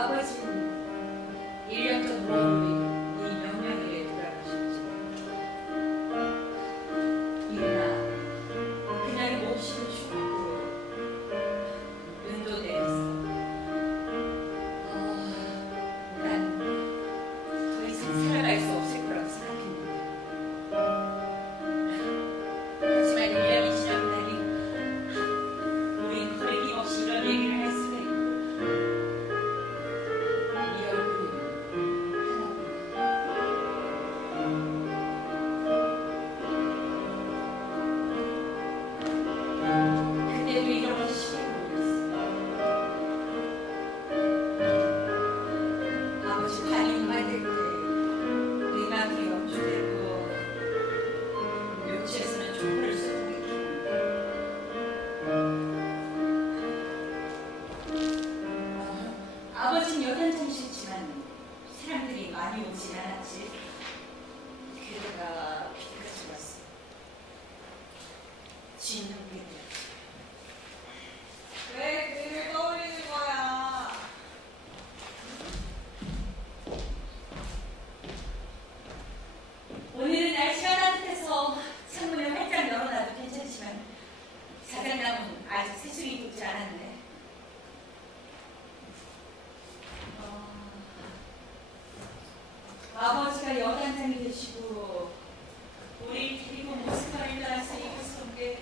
아버지는 1년 전 모험이 네 명령에 돌아가셨지. 일어나 그날이 몹시도 춥고 눈도 내렸어. 난 더 이상 살아갈 수 없을 거라고 생각했는데 하지만 1년이 지나고 나니 우린 거리낌없이 이런 얘기를 할 수가 있고 이 얼굴은 하나구나. 그때도 이런 시기를 몰랐어. 아버지 반응 받을 때 음악이 연주되고 묘지에서는 촛불을 쏘고 아버지는 여단장이셨지만 사람들이 많이 오진 않았지. 그러다가 비까지 왔어. 진흙비들. 왜 그를 떠올리는 거야? 오늘은 날씨가 따뜻해서 창문을 활짝 열어놔도 괜찮지만 자작나무는 아직 새순이 돋지 않았네. 아버지가 여단장이 되시고 우리 데리고 모스크바를 떠나서 이곳에 온 게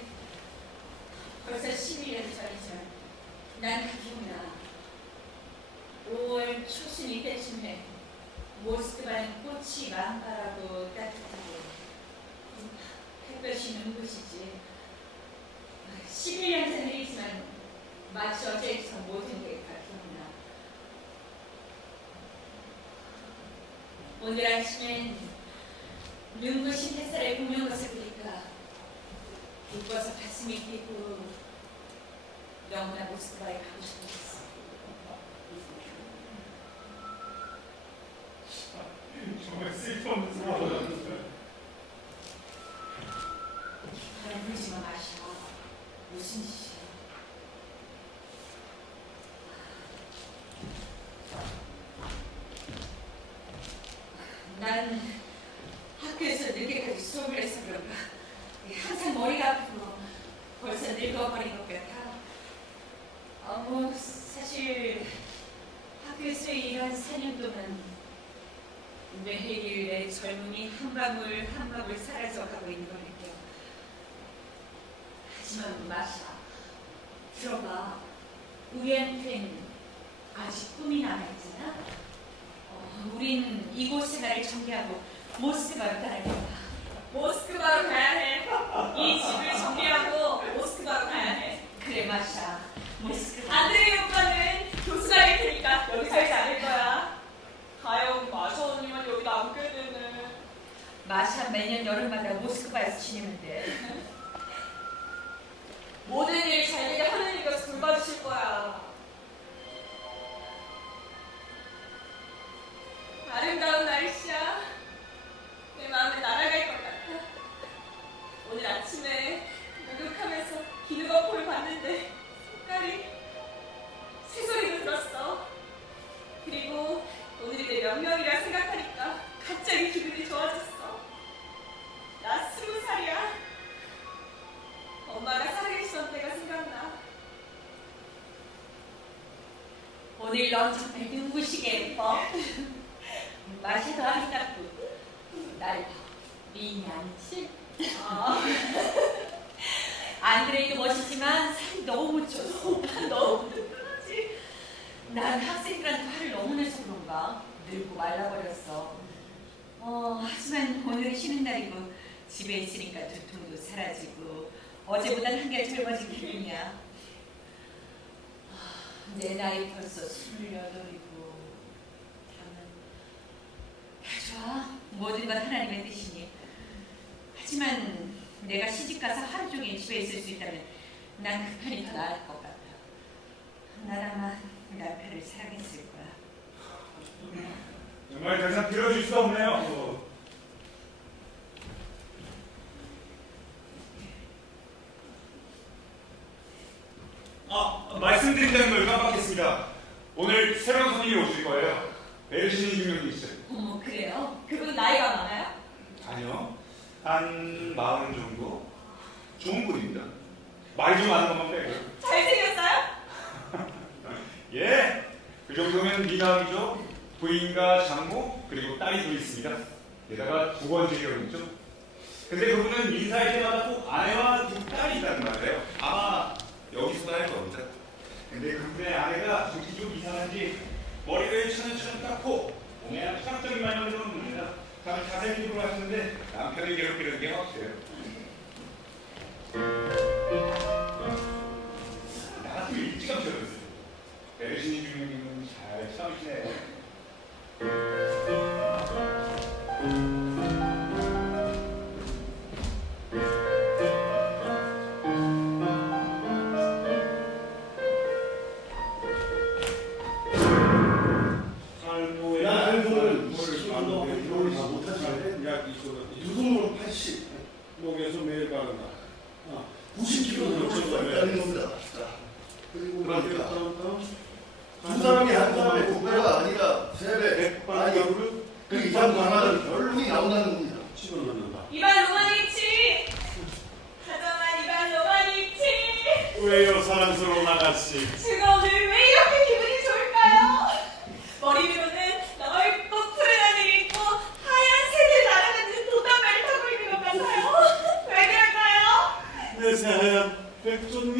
벌써 11년 전이지만 난 그 기억나. 5월 초순 이때쯤에 모스크바는 꽃이 만발하고 따뜻하고 햇볕이 눈부시지. 11년 전 일이지만 마치 어제처럼 모든 게 다 기억나. 오늘 아침엔 눈부신 햇살에 굽는 것을 보니까 기뻐서 가슴이 뛰고 너무나 모스크바에 가고 싶어졌어. 정말 쓸데없는 상황이었는데. 바람 불지마 마셔. 무슨 짓이야? 난 학교에서 늦게까지 수업을 해서 그런가 항상 머리가 아프고 벌써 늙어버린 것 같아. 사실 학교에서 일한 4년 동안 매일 내 젊음이 한 방울 한 방울 사라져가고 있는 걸 느껴. 하지만 마샤, 들어봐. 우리한텐 아직 꿈이 남아있잖아. 우린 이곳 생활을 정리하고 모스크바로 떠날 거야. 모스크바로 가야 해. 이 집을 정리하고 모스크바로 가야 해. 그래 마샤, 모스크바. 안드레이 오빠는 교수가 될 테니까 여기 살지 않을 거야. 가영 마샤 언니만 여기 남게 되네. 마샤 매년 여름마다 모스크바에서 지내는데 모든 일 잘 되게 하느님께서 돌봐주실 거야. 아름다운 날씨야. 내 마음에 날아갈 것 같아. 오늘 아침에 목욕하면서 비누거품을 봤는데 색깔이 새소리도 들었어. 그리고 오늘이 내 명령이라 생각하니까 갑자기 기분이 좋아졌어. 나 20살이야. 엄마가 살아계시던 때가 생각나. 오늘 넌 정말 눈부시게 예뻐. 마샤도 아름답고 날 봐. 미인이 아니지? 안드레이도 멋있지만 살이 너무 쪘어. 너무 든든하지. 난 학생들한테 화를 너무 내서 그런가 늙고 말라버렸어. 하지만 오늘은 쉬는 날이고 집에 있으니까 두통도 사라지고 어제보단 한결 젊어진 기분이야. 내 나이 벌써 28이고 다 좋아. 모든 건 하나님의 뜻이니. 하지만 내가 시집가서 하루 종일 집에 있을 수 있다면 난 그 편이 더 나을 것 같아. 나라만 남편을 사랑했을 거야. 정말 더 이상 빌어줄 수 없네요. 말씀드린다는 걸 깜빡했습니다. 오늘 새로운 손님이 오실 거예요. 메르시니 중령님이시죠? 어머, 그래요? 그분 나이가 많아요? 아니요. 한 40 정도? 좋은 분입니다. 말이 좀 아는 것만 빼고. 잘생겼어요? 예, 그 정도면 미남이죠. 부인과 장모 그리고 딸이 또 있습니다. 게다가 두 번째 결혼이죠. 근데 그분은 인사할 때마다 꼭 아내와 두 딸이 있다는 말이에요. 아마 여기서도 할 겁니다. 근데 그분의 아내가 정신 좀 이상한지 머리를 천천히 깎고 몸에 철학적인 말만 들어오는 분입니다. 참 자생적으로 하시는데 남편을 괴롭히는 게 확실해요. 나 같으면 일찌감치 얻었어요. 메르시니 주님은 잘 참으시네. 야, 알고는 들어오지 못하지. 두 손으로 80, 목에서 매일 바른다. 90kg 넘쳤다는 겁니다. 그리고 두 사람이 한 사람의 두 배가 아니라 세 배, 아니 그 이상도 하나는 결국이 나온다는 겁니다. 집어넣는다. 이발 로마니치! 다정한 이발 로마니치! 왜요, 사랑스러운 아가씨? 제가 오늘 왜 이렇게 기분이 좋을까요? 머리 위로는 넓고 푸른 하늘이 있고 하얀 새들 날아가는 돛담배를 타고 있는 것 같아요. 왜 그럴까요? 내 사랑 백조님.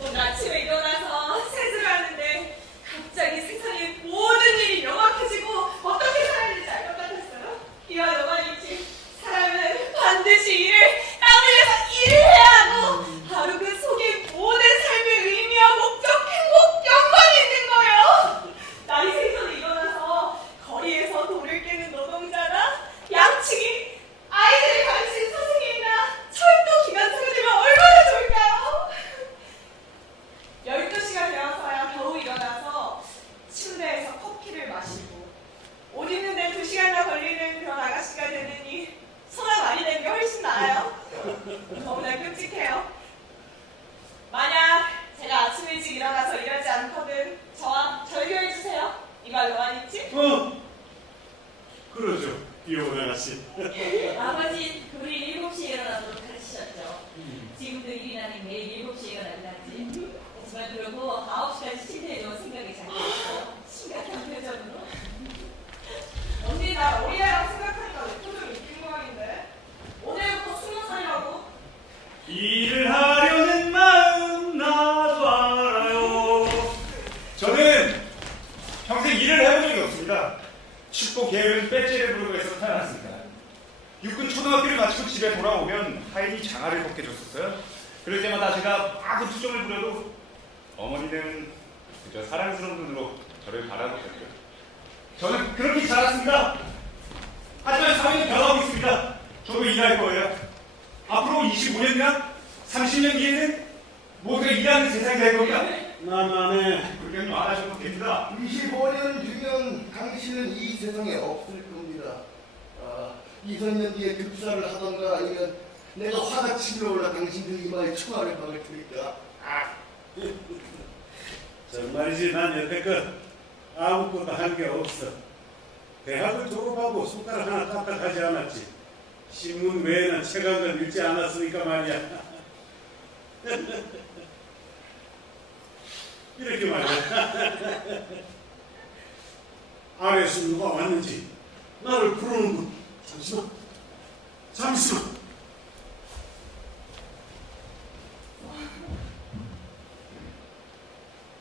오늘 아침에 일어나서 세수를 하는데 갑자기 세상의 모든 일이 명확해지고 어떻게 살아야 될지 알 것 같았어요. 이와 로마니치, 사람은 반드시 일을 땀 흘려서 일을 해야 하고 하루 그 속에 모든 삶의 의미와 목적, 행복, 영광이 있는 거예요. 날이 새서는 일어나서 거리에서 돌을 깨는 노동자나 양치기, 아이들을 가르치는 선생님이나 철도 기관차가 되면 얼마나 좋을까요? 12시가 되어서야 겨우 일어나서 침대에서 커피를 마시고 옷 입는데 2시간이나 걸리는 그런 아가씨가 되느니 소나 많이 되는 게 훨씬 나아요. 너무나 끔찍해요. 만약 제가 아침 일찍 일어나서 일하지 않거든 저와 절교해주세요. 이발 로마니치? 그러죠, 귀여운 아가씨. 아버지는 우리 7시에 일어나도록 가르치셨죠. 지금도 일이 나는 매일 7시에 일어나지. 하지만 그러고 9시까지 침대에 누워 생각이 잘 들었어요. 심각한 표정으로. 언니 나 어린애라고 생각하니까 내 표정이 웃긴 모양인데 오늘부터 20살이라고? 일을 하려는 마음 나도 알아요. 저는 평생 일을 해본 적이 없습니다. 춥고 게으른 빼째를 부르고 해서 태어났습니다. 육군 초등학교를 마치고 집에 돌아오면 하인이 장화를 벗게 줬었어요. 그럴 때마다 제가 마구 투정을 부려도 어머니는 그저 사랑스러운 눈으로 저를 바라보셨죠. 저는 그렇게 자랐습니다. 하지만 사회는 변하고 있습니다. 저도 일할 거예요. 앞으로 25년이나 30년 뒤에는 모두가 일하는 세상이 될 겁니다. 나만의 그렇게 안 하셔도 됩니다. 25년 뒤면 당신은 이 세상에 없을 겁니다. 2, 3년 뒤에 급사를 하던가 아니면 내가 화가 치밀어올라 당신들 이마에 총알을 박을 테니까. 정말이지, 난 여태껏 아무것도 한 게 없어. 대학을 졸업하고 손가락 하나 까딱하지 않았지. 신문 외에는 책 한 권 읽지 않았으니까 말이야. 이렇게 말이야. 아래에서 누가 왔는지 나를 부르는군. 잠시만.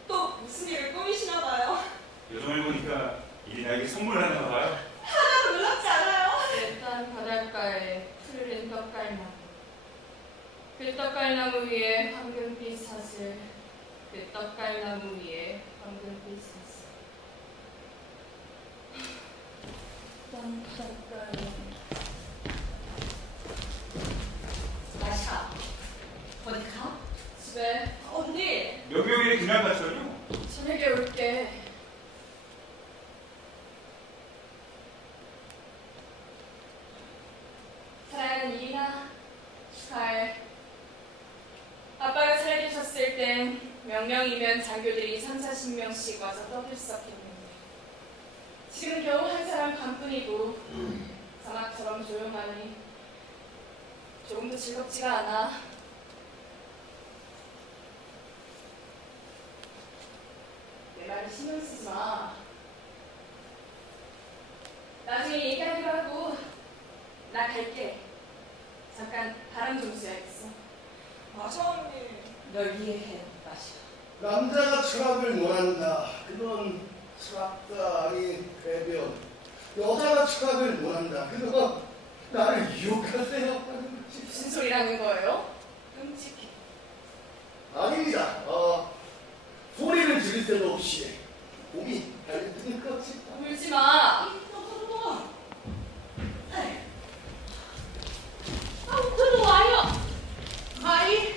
또 무슨 일을 꾸미시나 봐요. 요즘을 보니까 일이 나에게 선물하나 봐요. 하나도 놀랍지 않아요. 일단 바닷가에 푸르른 떡갈나무, 그 떡갈나무 위에 황금빛 사슬, 그 떡갈나무 위에 황금빛 사슬. 떡갈나무. 마샤, 어디 가? 집에 언니, 명명일에 그날 같죠요? 저녁에 올게. 사랑하는 이나 축하해. 아빠가 살아계셨을 땐 명령이면 그때는 장교들이 30-40명씩 와서 떠들썩했는데 지금 겨우 한 사람 반뿐이고 사막처럼 조용하니 조금도 즐겁지가 않아. 내 말에 신경 쓰지 마. 나중에 얘기하기로 하고 나 갈게. 잠깐 바람 좀 쐬야겠어. 마셔 언니. 널 이해해, 마셔. 남자가 철학을 원한다. 그건 철학가 아닌 배변. 여자가 철학을 원한다. 그건 나를 유혹하세요 하는 거지. 무슨 소리라는 거예요? 끔찍해. 아닙니다. 소리를 지를 새도 없이 몸이 달려드는 거지. 울지 마. 들어와요. 마이.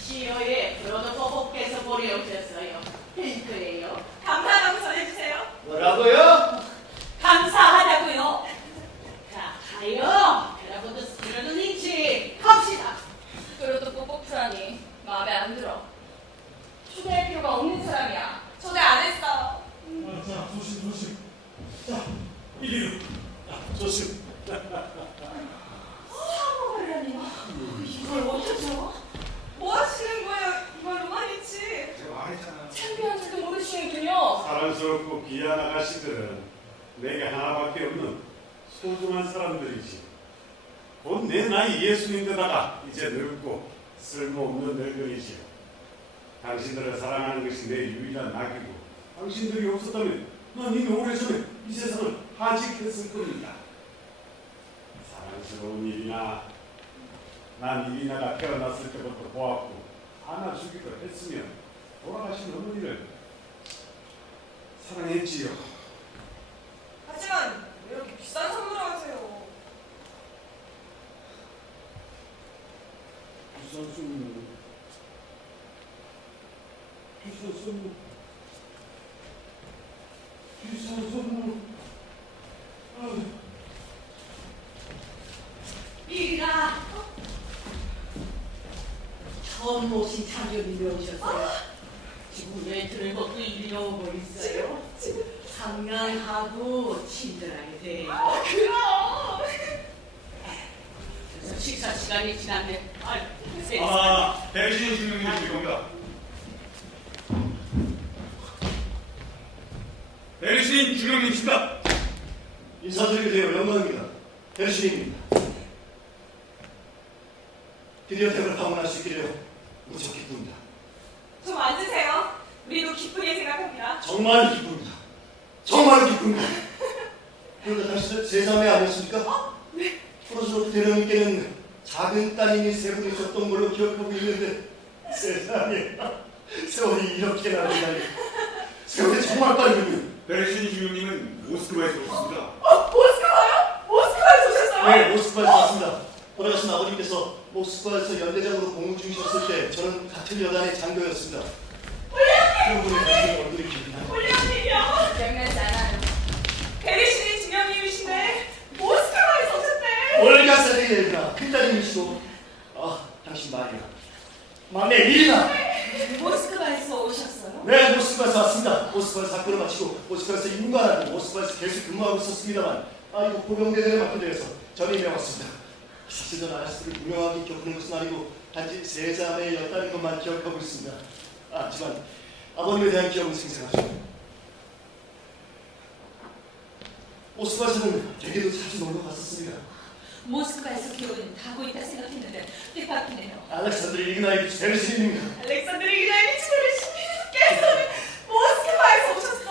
시어의 프로토코께서 보내오셨어요. 핑크예요. 감사하다고 전해주세요. 뭐라고요? 감사하다고요. 자, 가요. 여러분도 스피드는 있지. 갑시다. 그래도 뽀뽀프라니 마음에 안 들어. 초대할 필요가 없는 사람이야. 초대 안 했어. 자, 조심. 자, 이리로. 조심. 사모라니 이걸 어쩌죠? 뭐 하시는 거예요? 이건 로마니치. 제가 말했잖아. 창피한 줄도 모르시는군요. 사랑스럽고 귀한 아가씨들은 내게 하나밖에 없는 소중한 사람들이지. 곧 내 나이 예순인데다가 이제 늙고 쓸모없는 늙은이지요. 당신들을 사랑하는 것이 내 유일한 낙이고 당신들이 없었다면 난 이미 오래전에 이 세상을 하직했을 겁니다. 사랑스러운 일이나 난 이리나가 태어났을 때부터 보았고 안아주기도 했으며 돌아가신 어머니를 사랑했지요. 하지만 왜 이렇게 비싼 선물을 하세요? 비싼 선물. 이리라. 처음 오신 장교님이 오셨어요. 지금 왜 들먹고 이리로 오고 있어요? 상냥하고 친절하게 돼요. 그럼. 그래서 식사 시간이 지났네. 배신 중령님 줄 겁니다. 배신 중령님이십니다. 인사드리게 되어 영광입니다. 대신입니다. 드디어 댁을 방문할 수 있게 되어 무척 기쁩니다. 좀 앉으세요. 우리도 기쁘게 생각합니다. 정말 기쁩니다. 정말 기쁩니다. 그런데 당신은 제 자매 아니었습니까? 네. 프로스로프 대령님께는 작은 따님이 세 분 있었던 걸로 기억하고 있는데 세상에 세월이 이렇게 나는다니. 세월이 정말 빠르군요. 배신 중령님은 모스크바에서 오셨습니다. 모스크바요? 모스크바에서 오셨어요? 네, 모스크바에서 왔습니다. 돌아가신 아버님께서 모스크바에서 연대장으로 복무 중이셨을 때 저는 같은 여단의 장교였습니다. 그분의 당신의 얼굴이 기억이 나요. 홀리언님이요. 기억나지 않아요. 베리신이 중령님이신데 모스크바에서 오셨대. 올가 세리엘이나 큰딸님이시고 당신 마리아 막내 이리나. 모스크바에서 오셨어요? 네, 모스크바에서 왔습니다. 모스크바에서 학교를 마치고 모스크바에서 임관하고 모스크바에서 계속 근무하고 있었습니다만 이거 고병대전에 맡게 되어서 전임해 왔습니다. 사실 전 아가씨들을 유명하게 기억하는 것은 아니고 단지 세 자매였다는 것만 기억하고 있습니다. 하지만 아버님에 대한 기억은 생생하죠. 모스크바에서는 되게도 자주 놀러 갔었습니다. 모스크바에서 기록은 가고 있다 생각했는데 뜻밖이네요. 알렉산드르 이그나이비치 베르신입니다. 알렉산드르 이그나이비치 베리신께서는 모스크바에서 오셨어.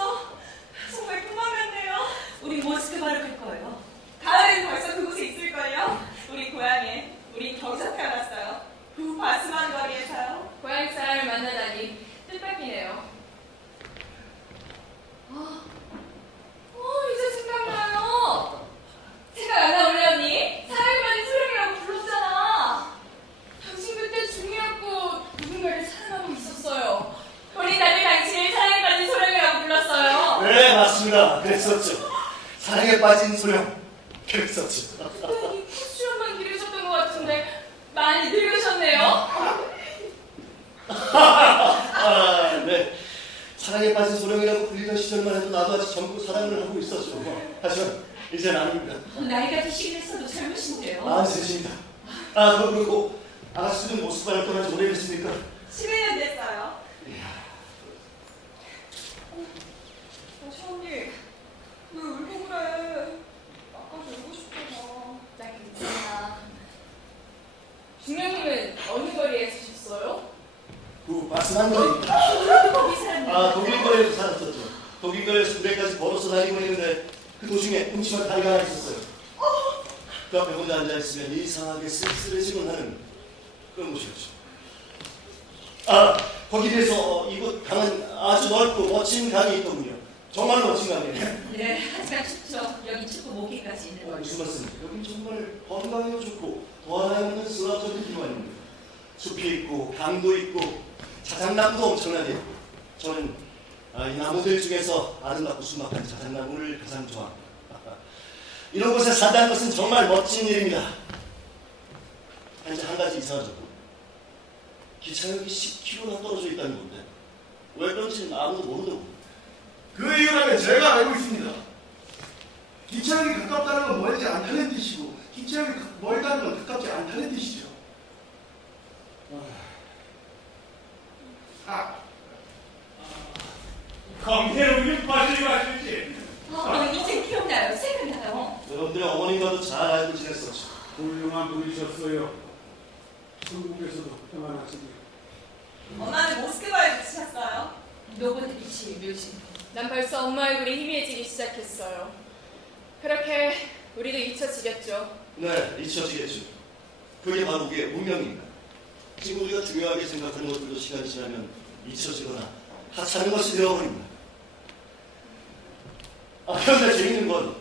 정말 꿈만같네요. 우리 모스크바로 갈 거예요. 가을엔 벌써 그곳에 있을걸요? 우리 고향에. 우리 거기서 태어났어요. 그 바스만 거리에서요. 고향 사람을 만나다니 뜻밖이네요. 이제 생각나요. 생각 안 나, 우리 언니? 사랑에 빠진 소령이라고 불렀잖아. 당신 그때 중이었고 누군가를 사랑하고 있었어요. 우리 다들 당신을 사랑에 빠진 소령이라고 불렀어요. 네, 맞습니다. 그랬었죠. 사랑에 빠진 소령. 그랬었죠. 이 쿠션만 기르셨던 것 같은데 많이 늙으셨네요. 사랑에 빠진 소령이라고 불리던 시절만 해도 나도 아직 젊고 사랑을 하고 있었죠. 하지만 이제는 아닙니다. 나이가 드시긴 했어도 젊으신데요. 아, 세십니다. 그리고 아가씨는 모스크바를 떠난 지 오래됐습니까? 11년 됐어요. 시원님, 왜 울고 그래? 아까 울고 싶어서. 나 괜찮아. 중령님은 어느 거리에 사셨어요? 그 말씀한 거니까. 거기 사람. 독일 거리에서 살았었죠. 독일 거리에서 부대까지 걸어서 다니고 있는데 그 도중에 음침한 다리가 하나 있었어요. 그 앞에 혼자 앉아있으면 이상하게 쓸쓸해지곤 하는 그런 곳이었죠. 거기 비해서 이곳 강은 아주 넓고 멋진 강이 있더군요. 정말 멋진 강이에요. 네, 하지만 춥죠. 여기 춥고 모기까지 있는 걸. 무슨 말씀입니까? 여긴 정말 건강에도 좋고 더 하나는 수납적인 기관입니다. 숲이 있고 강도 있고 자작나무도 엄청나네요. 저는 이 나무들 중에서 아름답고 수막한 자작나무를 가장 좋아합니다. 이런 곳에 산다는 것은 정말 멋진 일입니다. 이제 한 가지 이상하죠. 기차역이 10km나 떨어져 있다는 건데 왜 그런지 아무도 모르더군요. 그 이유라면 제가 알고 있습니다. 기차역이 가깝다는 건 멀지 않다는 뜻이고 기차역이 멀다는 건 가깝지 않다는 뜻이죠. 검태로는 빠지지 마실지. 이제 기억나요. 생각나요. 여러분들의 어머님과도 잘 알고 지냈었죠. 훌륭한 분이셨어요. 한국에서도 평안하시고요. 엄마는 모스크바에 붙이셨어요. 노보드비치 묘지. 난 벌써 엄마 얼굴이 희미해지기 시작했어요. 그렇게 우리도 잊혀지겠죠. 네, 잊혀지겠죠. 그게 바로 우리의 운명입니다. 지금 우리가 중요하게 생각하는 것들도 시간이 지나면 잊혀지거나 하찮은 것이 되어버립니다. 그런데 재밌는 건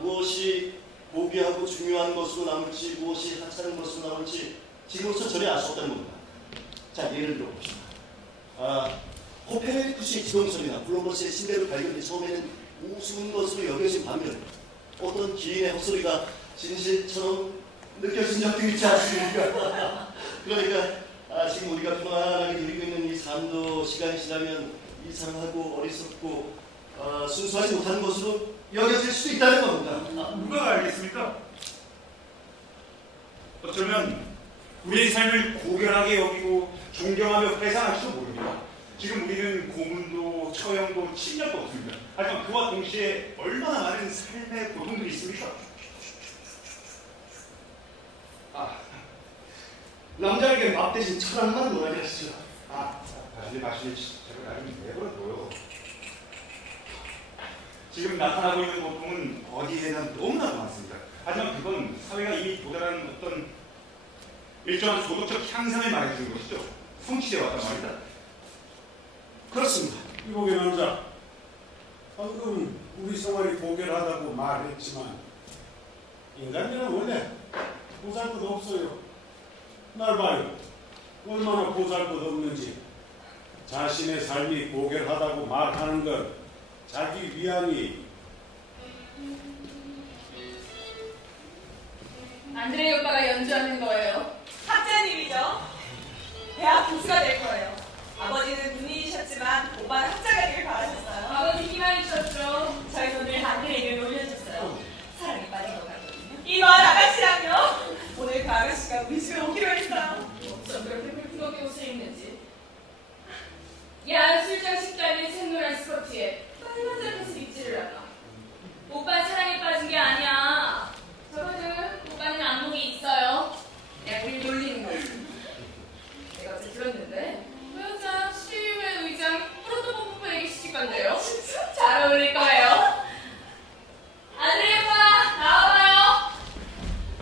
무엇이 고귀하고 중요한 것으로 남을지 무엇이 하찮은 것으로 남을지 지금부터 전혀 알 수 없다는 겁니다. 자, 예를 들어봅시다. 코페르니쿠스의 지동설이나 콜럼버스의 신대를 발견해 처음에는 우스운 것으로 여겨진 반면 어떤 기인의 헛소리가 진실처럼 느껴진 적도 있지 않습니까? 그러니까 지금 우리가 편안하게 누리고 있는 이 삶도 시간이 지나면 이상하고 어리석고 순수하지 못한 것으로 여겨질 수도 있다는 겁니다. 누가 알겠습니까? 어쩌면 우리의 삶을 고결하게 여기고 존경하며 회상할지도 모릅니다. 지금 우리는 고문도 처형도 침략도 없습니다. 하지만 그와 동시에 얼마나 많은 삶의 고통들이 있습니까? 남자에게 밥 대신 철학만 놀아야시죠. 다시 제가 나를 내버려둬요. 지금 나타나고 있는 고통은 어디에나 너무나도 많습니다. 하지만 그건 사회가 이미 도달한 어떤 일정한 도덕적 향상을 말해주는 것이죠. 성취되어 왔단 말이다. 그렇습니다. 이복의 남자, 방금 우리 생활이 고결하다고 말했지만 인간이란 원래 보잘것 없어요. 날 봐요. 얼마나 보잘것 없는지. 자신의 삶이 고결하다고 말하는 건 자기 위안이. 안드레이 오빠가 연주하는 거예요. 학자님이죠. 대학 교수가 될 거예요. 아버지는 군인이셨지만 오빠는 학자가 되길 바라셨어요. 아버지 희망이셨죠. 저희 오늘 안드레이를 놀려줬어요. 사랑에 빠진 것 같거든요. 이번 아가씨랑요. 오늘 그 아가씨가 우리 집에 오기로 했어요. 어쩜 그렇게 불편하게 옷을 입는지. 야한 술장 식단인 샛노란 스커트에 빨간 자켓을 입지를 않아. 오빠 사랑에 빠진 게 아니야. 저거는 오빠는 안목이 있어요. 그냥 우리 놀리는 거지. 내가 어제 들었는데 그 여자 시의회 의장 프로토pom프에게 시집간대요. 잘 어울릴 거예요. 안드레이 오빠 나와봐요.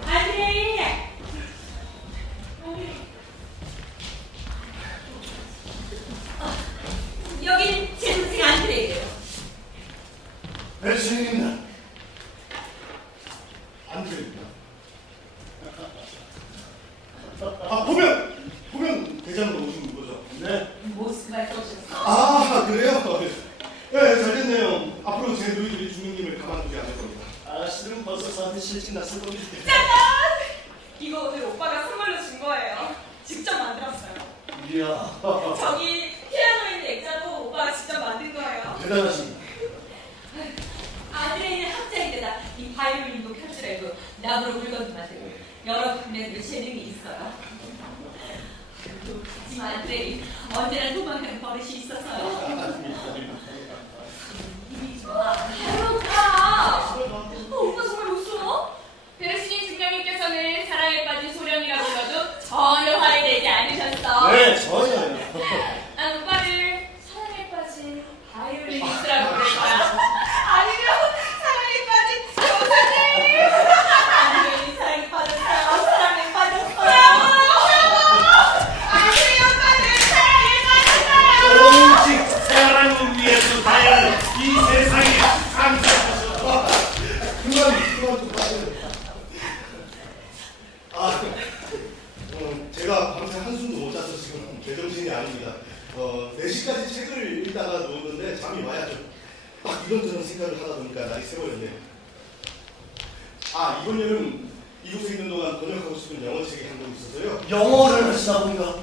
안드레이! 여긴 제 동생 안드레이예요. 네, 선생님입니다. 안 들립니다. 보면 대장으로 오신 거죠? 네. 모스크바에 떠오셨어요. 그래요? 네, 잘 됐네요. 앞으로 제 누이들이 주님님을 가만두지 않을 겁니다. 아가씨들은 벌써 저한테 실직 났을 겁니다. 이거 오늘 오빠가 선물로 준 거예요. 직접 만들었어요. 이야. 저기 피아노에 있는 액자도 오빠가 직접 만들었어요. 대단하십니다. 아들애는 학자인데다 이 바이올린도 펼 줄 알고 나무로 물건도 만들고 여러 분야로 재능이 있어요. 하지만 아들애 언제나 도망가는 버릇이 있어서요. 이리 와. 오빠! 오빠 정말 웃어? 배신인 중령님께서는 사랑에 빠진 소령이라고 불러도 전혀 화해되지 않으셨어. 네, 전혀요. 난 오빠를 사랑에 빠진 바이올리니스트라고 부를 거야. 아니면 사랑에 빠진 교사님. 아들애는 사랑에 빠졌어요. 사랑에 빠졌어요. 아들이 오빠는 사랑에 빠졌어요. 오직 사랑을 위해서 다야는 이 세상에 상상하셨다. 그만 좀 빠져요. 제가 밤새 한숨도 못 자서 지금 제정신이 아닙니다. 4시까지 책을 읽다가 누웠는데 잠이 와야죠. 막 이런저런 생각을 하다 보니까 날이 새워졌네요. 이번 여름 이곳에 있는 동안 번역하고 싶은 영어 책이 한 권 있어서요. 영어를 하시다 보니까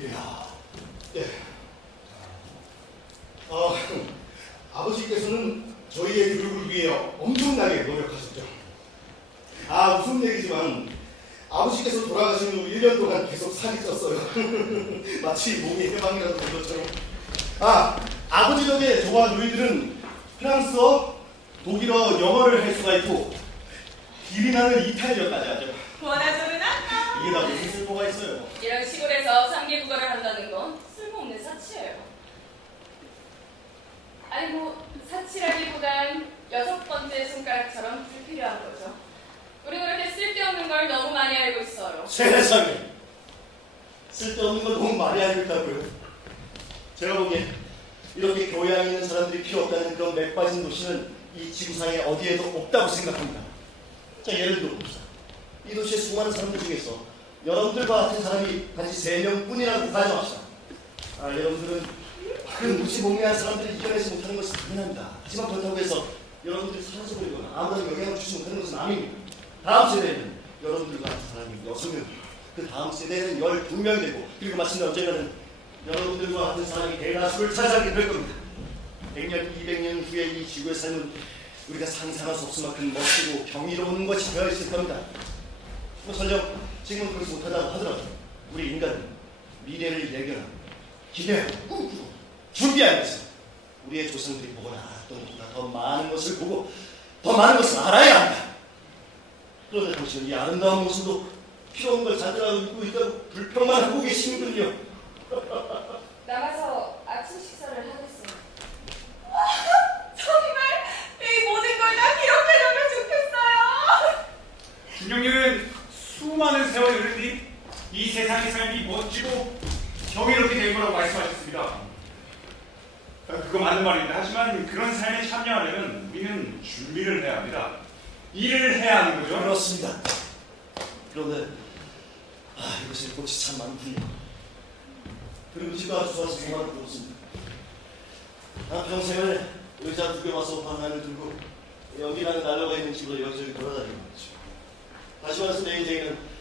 이야, 예. 아버지께서는 저희의 교육을 위해 엄청나게 노력하셨죠. 무슨 얘기지만 아버지께서 돌아가신 후 1년 동안 계속 살이 쪘어요. 마치 몸이 해방이라도 된 것처럼. 아버지 덕에 저와 누이들은 프랑스어, 독일어, 영어를 할 수가 있고 길이 나는 이탈리아까지 하죠. 원하조는 않나? 이게 다 무슨 쓸모가 있어요. 이런 시골에서 3개 국어를 한다는 건 쓸모없는 사치예요. 아니 뭐 사치라기보단 6번째 손가락처럼 불필요한 거죠. 우리 그렇게 쓸데없는 걸 너무 많이 알고 있어요. 세상에 쓸데없는 걸 너무 많이 알고 있다고요. 제가 보기엔 이렇게 교양 있는 사람들이 필요 없다는 그런 맥 빠진 도시는 이 지구상에 어디에도 없다고 생각합니다. 자, 예를 들어봅시다. 이 도시의 수많은 사람들 중에서 여러분들과 같은 사람이 단지 3명뿐이라고 가정합시다. 여러분들은 그 무지몽매한 사람들을 이겨내지 못하는 것은 당연합니다. 하지만 그렇다고 해서 여러분들이 사라져버리거나 아무런 영향을 주지 못하는 것은 아닙니다. 다음 세대는 여러분들과 같은 사람이 6명, 그 다음 세대는 12명이 되고, 그리고 마침내 언젠가는 여러분들과 같은 사람이 대다수를 차지하게 될 겁니다. 100년, 200년 후에 이 지구의 삶은 우리가 상상할 수 없을 만큼 멋지고 경이로운 것이 되어 있을 겁니다. 설령 지금은 그렇지 못하다고 하더라도 우리 인간은 미래를 예견하고 기대하고 꿈꾸고 준비하면서 우리의 조상들이 보거나 또는 더 많은 것을 보고 더 많은 것을 알아야 합니다. 그런데 당신은 이 아름다운 모습도 필요 없는 걸 잔뜩하고 입고 있다고 불평만 하고 계시는군요. 나가서 아침 식사를 하겠어요. 정말 이 모든 걸 다 기억해두면 좋겠어요. 중령님은 수많은 세월이 흐른 뒤 이 세상의 삶이 멋지고 경이롭게 될 거라고 말씀하셨습니다. 그거 맞는 말입니다. 하지만 그런 삶에 참여하려면 우리는 준비를 해야 합니다. 일을 해야 하는 거죠. 그렇습니다. 그런데 이것이 꽃이 참 많군요. 그리고 집도 아주 좋아서 정말 그렇습니다. 평생을 의자 2개 와서 방안을 들고 여기라는 난로가 있는 집으로 여기저기 돌아다니는 거죠. 다시 말해서 내 인생에는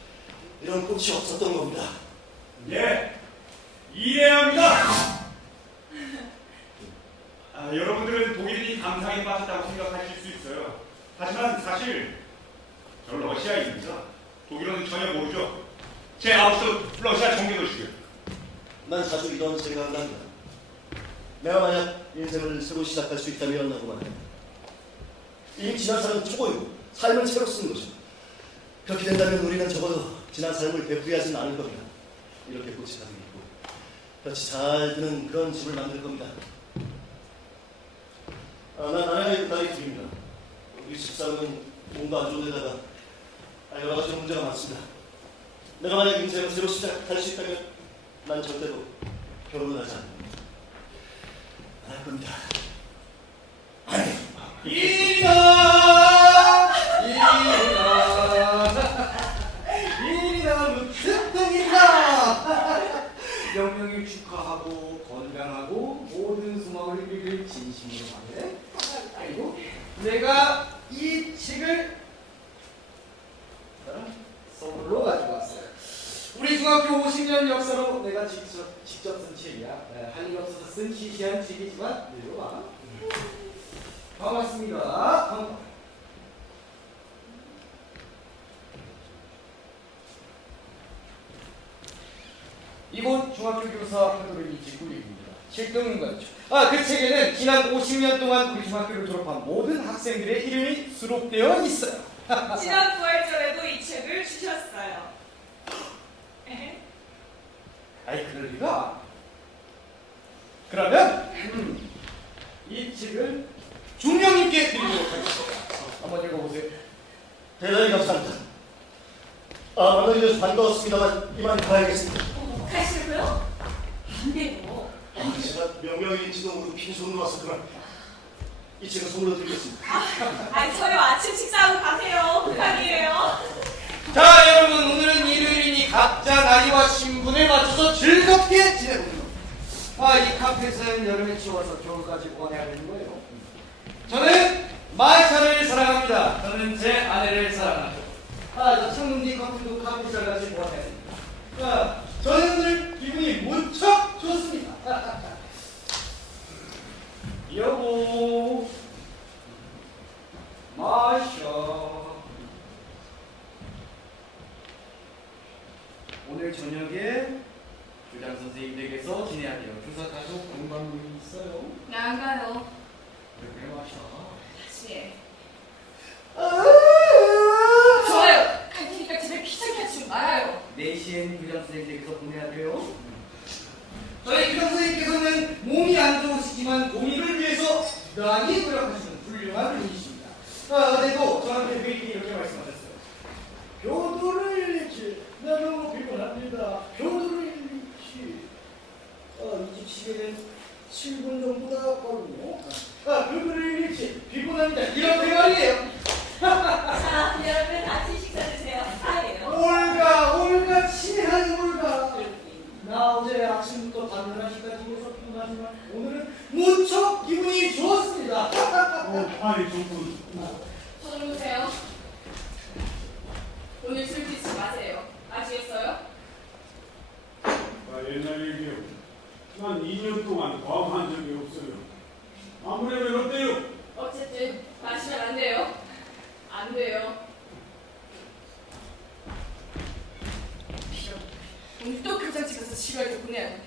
이런 꽃이 없었던 겁니다. 예, 일해야 합니다. 여러분들은 독일인이 감상에 빠졌다고 생각하실 수 있어요. 하지만 사실 저 러시아인입니다. 독일어는 전혀 모르죠. 제 아버지도 러시아 정교도시고요. 난 자주 이런 생각을 합니다. 내가 만약 인생을 새로 시작할 수 있다면 하고만 해. 이미 지난 삶은 초보이고 삶을 새로 쓰는 거죠. 그렇게 된다면 우리는 적어도 지난 삶을 되풀이하지는 않을 겁니다. 이렇게 꽃이 가득 있고 볕이 잘 드는 그런 집을 만들 겁니다. 난 아내가 있고 딸이 둘입니다. 우리 집사람은 몸도 안 좋은 데다가 여러 가지 문제가 많습니다. 내가 만약 인생을 새로 시작할 수 있다면 난 절대로 결혼을 하지 않습니다. 안 할 겁니다. 이리나 무트등이다. 영명을 축하하고 건강하고 모든 소망을 이루길 진심으로 바래. 아이고, 내가 이 책을 선물로 가지고 왔어요. 우리 중학교 50년 역사로 내가 직접 쓴 책이야. 할 일 없어서 쓴 시시한 시기지만 이리 와. 반갑습니다. 반갑. 이곳 중학교 교사 학교를 이지고 있습니다. 7등인가죠? 그 책에는 지난 50년 동안 우리 중학교를 졸업한 모든 학생들의 이름이 수록되어 있어요. 지난 부활절에도 이 책을 주셨어요. 에헤. 아이 그럴 리가. 그러면 이 책을 중령님께 드리도록 하겠습니다. 한번 읽어보세요. 대단히 감사합니다. 만나주셔서 반가웠습니다만 이만 가야겠습니다. 가시려고요? 안 돼요. 제가 명명일지도 모르고 빈손으로 와서 그만. 이 책을 선물로 드리겠습니다. 아니 저요 아침 식사하고 가세요. 부탁이에요. 자 여러분 오늘은 일요일이니 각자 나이와 신분에 맞춰서 즐겁게 지내봅니다. 이 카페에서는 여름에 치워서 겨울까지 보내야 되는 거예요. 저는 마샤를 사랑합니다. 저는 제 아내를 사랑하죠. 저 창문뒤 커튼도 카페살같이 보내야 됩니다. 저는 오늘 기분이 무척 좋습니다. 여보 마샤 오늘 저녁에 교장 선생님 댁에서 지내야 돼요. 교사 가족 공방 모임이 있어요. 나 안 가요. 왜 그래 마셔? 다시. 좋아요. 갈 테니까 집에 귀찮게 하지 말아요. 4시엔 교장 선생님 댁에서 보내야 돼요. 저희 교장 선생님께서는 몸이 안 좋으시지만 공의를 위해서 부단히 노력하시는 훌륭한 분이십니다. 어제도 저한테 회의에 이렇게 말씀하셨어요. 교도를 잃지. 나 너무 피곤합니다. 교도를 잃지. 이집 시계는 7분 정도 나왔거든요. 교도를 잃지. 피곤합니다. 이렇게 말이에요. 자, 여러분 아침 식사 드세요. 사예요. 올가 친한 올가. 나 어제 아침부터 밤 11시까지 해서 피곤하지만 오늘은 무척 기분이 좋았습니다. 아니 조금 손을 보세요. 오늘 술 드시지 마세요. 아시겠어요? 옛날 얘기요. 난 2년 동안 과음한 적이 없어요. 아무래도 어때요? 어쨌든 마시면 안 돼요. 안 돼요. 오늘 또 교장집 가서 지루하게 보내야 돼.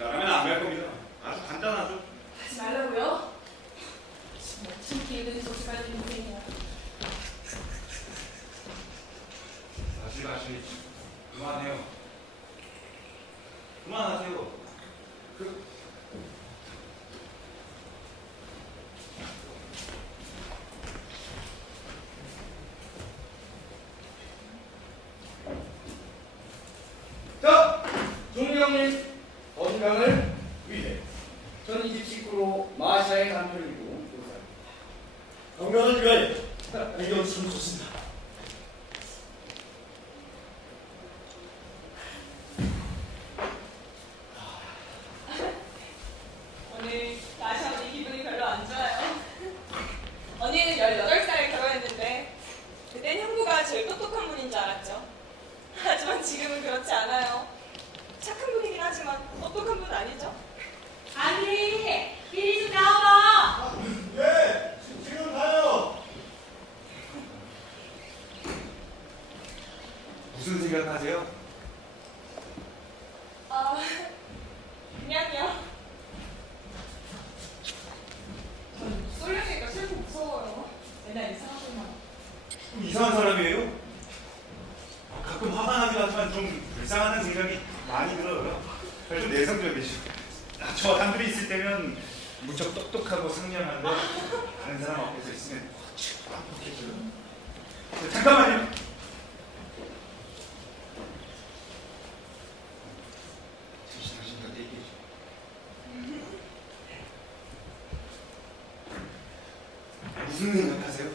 나라면 안 갈 겁니다. 아주 간단하죠. 하지 말라고요? 정말 참기 힘든 소식까지 인생이야. 다시 그만해요. 그만하세요. 자, 종영님 건강을 위해 저는 이 집 식구로 마샤의 남편이고 교사입니다. 건강을 위하여 이건 참 좋습니다. 오늘 다시 언니 기분이 별로 안 좋아요. 언니는 18살에 결혼했는데 그땐 형부가 제일 똑똑한 분인 줄 알았죠. 하지만 지금은 그렇지 않아요. 착한 분이긴 하지만 똑똑한 분 아니죠. 아니, 이리 좀 나와봐. 네, 지금 가요. 무슨 생각하세요? 그냥요. 쏠려니까 슬퍼 무서워요. 맨날 이상하구나. 이상한 사람이에요? 가끔 화가 나긴 하지만 좀 불쌍하다는 생각이 많이 들어요. 좀 내성적이시고. 저 단둘이 있을 때면 무척 똑똑하고 상냥한데 다른 사람 앞에서 있으면 빡빡해져요. 잠깐만요. 잠시 당신과 얘기해 줘. 무슨 생각하세요?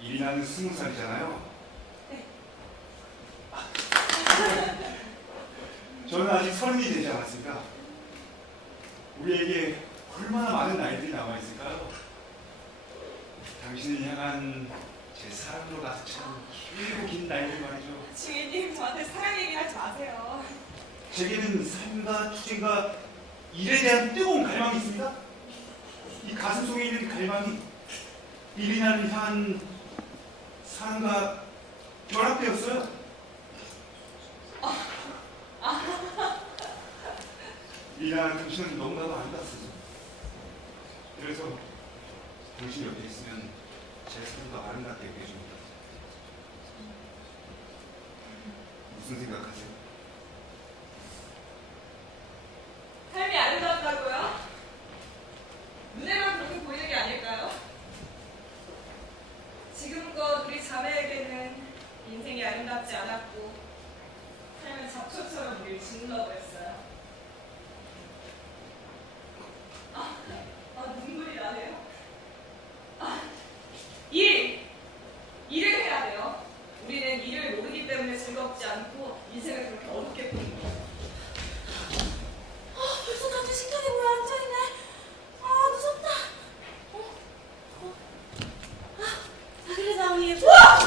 일이 나는 20살이잖아요. 네. 저는 아직 30이 되지 않았습니다. 우리에게 얼마나 많은 나이들이 남아있을까요? 당신을 향한 제 사랑으로 가득 찬 길고 긴 날들 말이죠. 주인님 저한테 사랑 얘기하지 마세요. 제게는 삶과 투쟁과 일에 대한 뜨거운 갈망이 있습니다. 이 가슴 속에 있는 갈망이 이리나를 향한 사랑과 결합되었어요. 이리나는 당신은 너무나도 아름답습니다. 그래서 당신 옆에 있으면 제 삶도 아름답게 여겨줍니다. 무슨 생각하세요? 삶이 아름답다고요? 눈에만 그렇게 보이는 게 아닐까요? 지금껏 우리 자매에게는 인생이 아름답지 않았고 삶은 잡초처럼 우리를 짓눌러버렸어요. 눈물이 나네요. 일을 해야 돼요. 우리는 일을 모르기 때문에 즐겁지 않고 인생을 그렇게 어둡게 보는 거예요. 벌써 다들 식탁에 모여 앉아있네. 무섭다. 사들레장이 우와!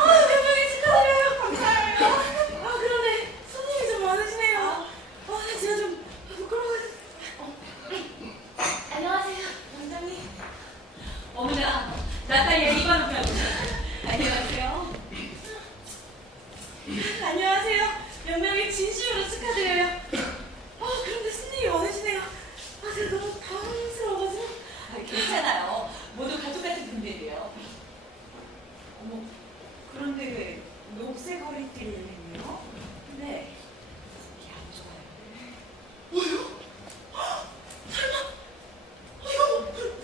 몇 명이 축하드려요. 감사해요. 그러네. 손님이 좀 많으시네요. 제가 좀 부끄러워서. 안녕하세요, 원장님. 어머나, 나탈리아 이관우라고. 안녕하세요. 안녕하세요. 몇 명이 진심으로 축하드려요. 그런데 손님이 많으시네요. 제가 너무 당황스러워가지고. 괜찮아요. 모두 가족 같은 분들이에요. 어머, 그런데 왜 녹색 허리띠를요? 네. 이게 안 좋아요. 뭐요? 설마 이거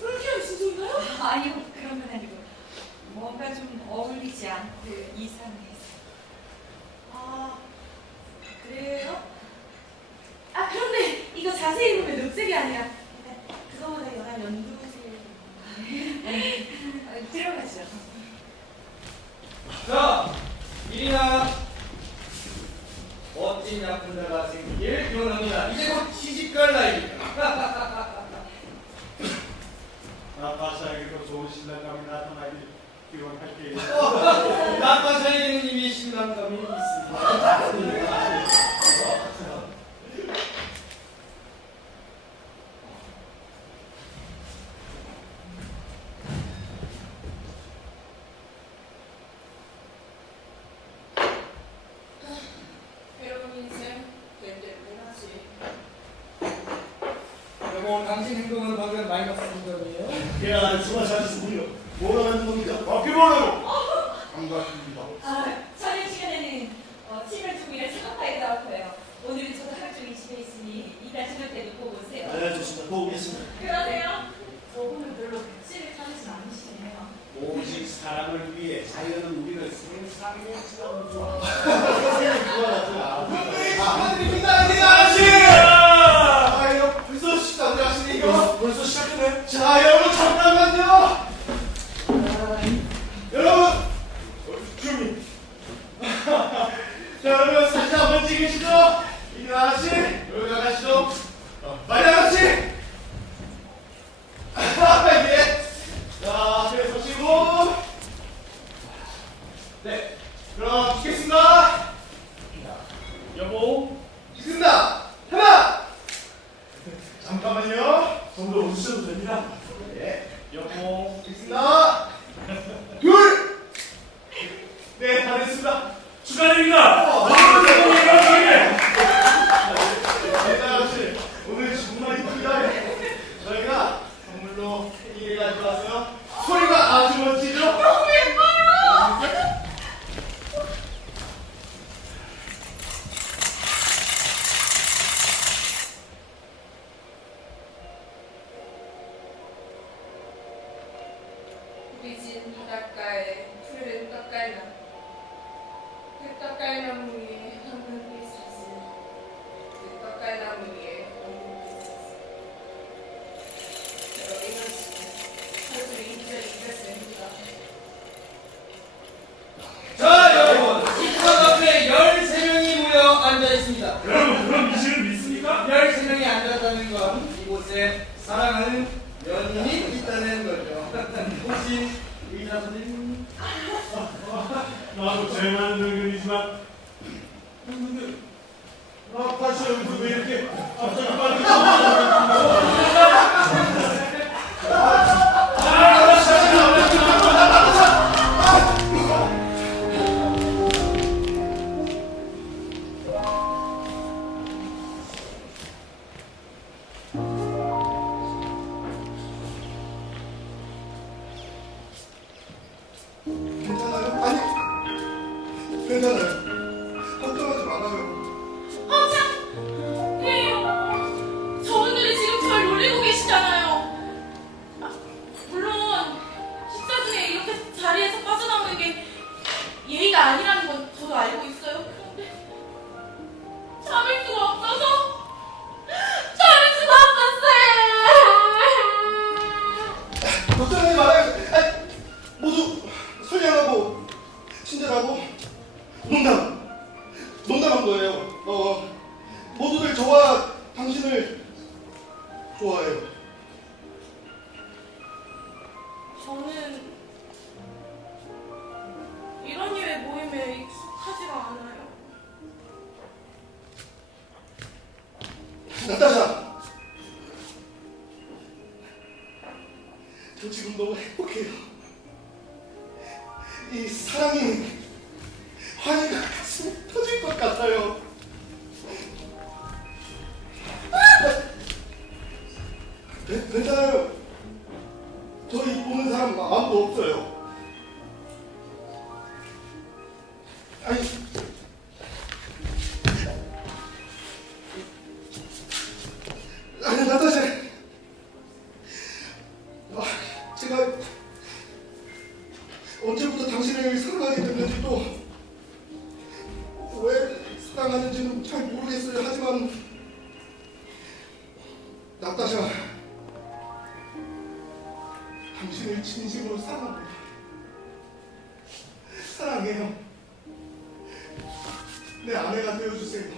불쾌한 진정인가요? 아니요, 그런 건 아니고 뭔가 좀 어울리지 않고 이상해서. 그래요? 그런데 이거 자세히 보면 녹색이 아니라 그거보다 연한 연두색. 들어가죠. 자, 이리나 멋진 약혼자가 생기길 기원합니다. 이제 곧 시집갈 나이입니다. 나타샤에게도 좋은 신랑감이 나타나길 기원할게요. 나타샤에게는 이미 신랑감이 있습니다. 여러분 인생 될 대로 해야지. 여보, 당신 행동은 방금 마이너스 행동이에요. 야, 정말 잘했군요. 뭐라 하는 겁니까? 바퀴벌레로 반갑습니다. 저녁 시간에는 친절 중이라 생각하게 나올 거예요. 오늘은 저도 하루 종일 집에 있으니 이따 저녁 때도 보고 오세요. 네, 좋습니다. 또 오겠습니다. 그러세요? 저분은 별로 백지를 타지 않으시네요. 오직 사랑을 위해 자연은 우리를 세상에 지어줘. 벌써 시작을 하시니까 벌써 시작했네. 자 여러분 잠깐만요. 여러분 주민. 자 여러분 사진 한번 찍으시죠. 이리 아가씨 여기 나가시죠. 빨리 아가씨. 예. 자 앞에 서시고. 네. 그럼 찍겠습니다. 여보 찍습니다. 하나. 잠깐만요. 좀 더 웃으셔도 됩니다. 네. 여보 찍습니다. 둘. 네, 다 됐습니다. 축하드립니다. 아저씨, 오늘 정말 이쁩니다. 저희가 선물로 생일을 가져왔어요. 소리가 아주 멋지죠? 너무 예뻐요. 우리 집 바닷가에 푸른 떡갈나무, 그 떡갈나무 위에 황금빛 사슬, 그 떡갈나무 위에 황금빛 사슬. 여러분 이것이 하루 종일 잊었습니다. 자, 여러분, 식탁 앞에 13명이 모여 앉아있습니다. 여러분 그런 미신을 믿습니까? 13명이 앉았다는 건 이곳에 사랑하는 연인이 있다는 거죠. 혹시 의사 선생님? 나도 재미난 늙은이지만 근데 나 다시 여기서 왜 이렇게 갑자기 빨리 괜찮아요? 아니, 괜찮아요. 걱정하지 말아요. 왜요? 저분들이 지금 절 놀리고 계시잖아요. 물론 식사 중에 이렇게 자리에서 빠져나오는 게 예의가 아니라는 건 저도 알고 있어요. 그런데 참을 수가 없어서 참을 수가 없었어요. 걱정하지 말아요. 아니, 모두 선량하고 친절하고 농담한 거예요. 모두들 저와 당신을 좋아해요. 저는 이런 류의 모임에 익숙하지가 않아요. 나타샤, 저 지금 너무 행복해요. 이 사랑이 환희가 가슴이 터질 것 같아요. 괜찮아요. 저희 보는 사람 아무도 없어요. 아니 나타샤, 제가 언제부터 당신을 사랑하게 됐는지 또 왜 사랑하는지는 잘 모르겠어요. 하지만 나타샤, 당신을 진심으로 사랑합니다. 사랑해요. 내 아내가 되어주세요.